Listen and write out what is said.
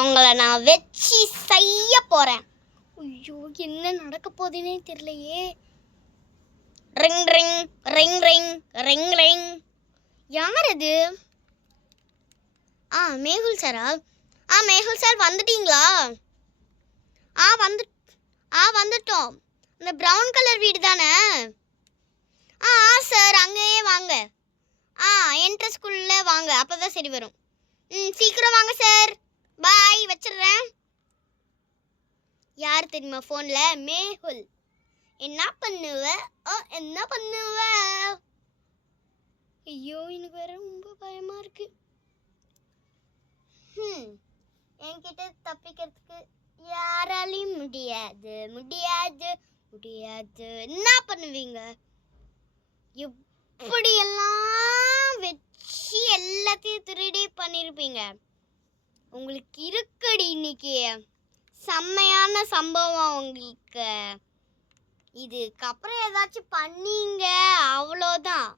உங்களை நான் வச்சு செய்ய போறேன். ஐயோ, என்ன நடக்க போகுதுன்னே தெரியலையே. Ring ring ring ring ring ring. யார் அது? மேகுல் சாரா? மேகுல் சார் வந்துட்டீங்களா? வந்துட்டோம். இந்த ப்ரௌன் கலர் வீடு தானே? சார் அங்கேயே வாங்க. என்ட்ரன்ஸ்குள்ள வாங்க, அப்பதான் சரி வரும். சீக்கிரம் வாங்க சார். பாய், வச்சிடுறேன். யார் தெரியுமா ஃபோன்ல? மேகுல். என்ன பண்ணுவ? ஐயோ, எனக்கு வேற ரொம்ப பயமா இருக்கு. என்கிட்ட தப்பிக்கிறதுக்கு யாராலையும் முடியாது. என்ன பண்ணுவீங்க? எப்படியெல்லாம் வச்சு எல்லாத்தையும் திருடி பண்ணிருப்பீங்க. உங்களுக்கு இருக்குடி இன்னைக்கு செம்மையான சம்பவம். உங்களுக்கு இதுக்கப்புறம் ஏதாச்சும் பண்ணீங்க அவ்வளோதான்.